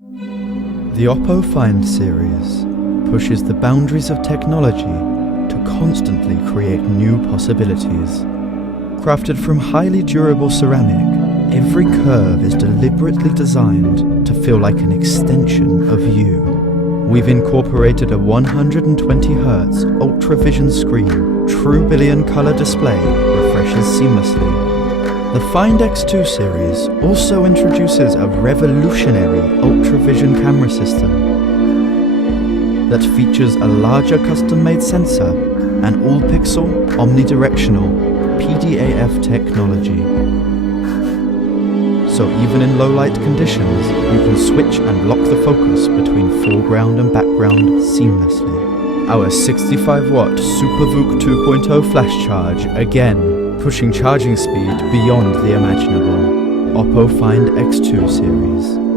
The Oppo Find series pushes the boundaries of technology to constantly create new possibilities. Crafted from highly durable ceramic, every curve is deliberately designed to feel like an extension of you. We've incorporated a 120Hz ultra-vision screen, true billion color display refreshes seamlessly. The Find X2 series also introduces a revolutionary ultra-vision camera system that features a larger custom-made sensor and all-pixel omnidirectional PDAF technology. So even in low-light conditions, you can switch and lock the focus between foreground and background seamlessly. Our 65-watt SuperVOOC 2.0 flash charge, again, pushing charging speed beyond the imaginable. Oppo Find X2 series.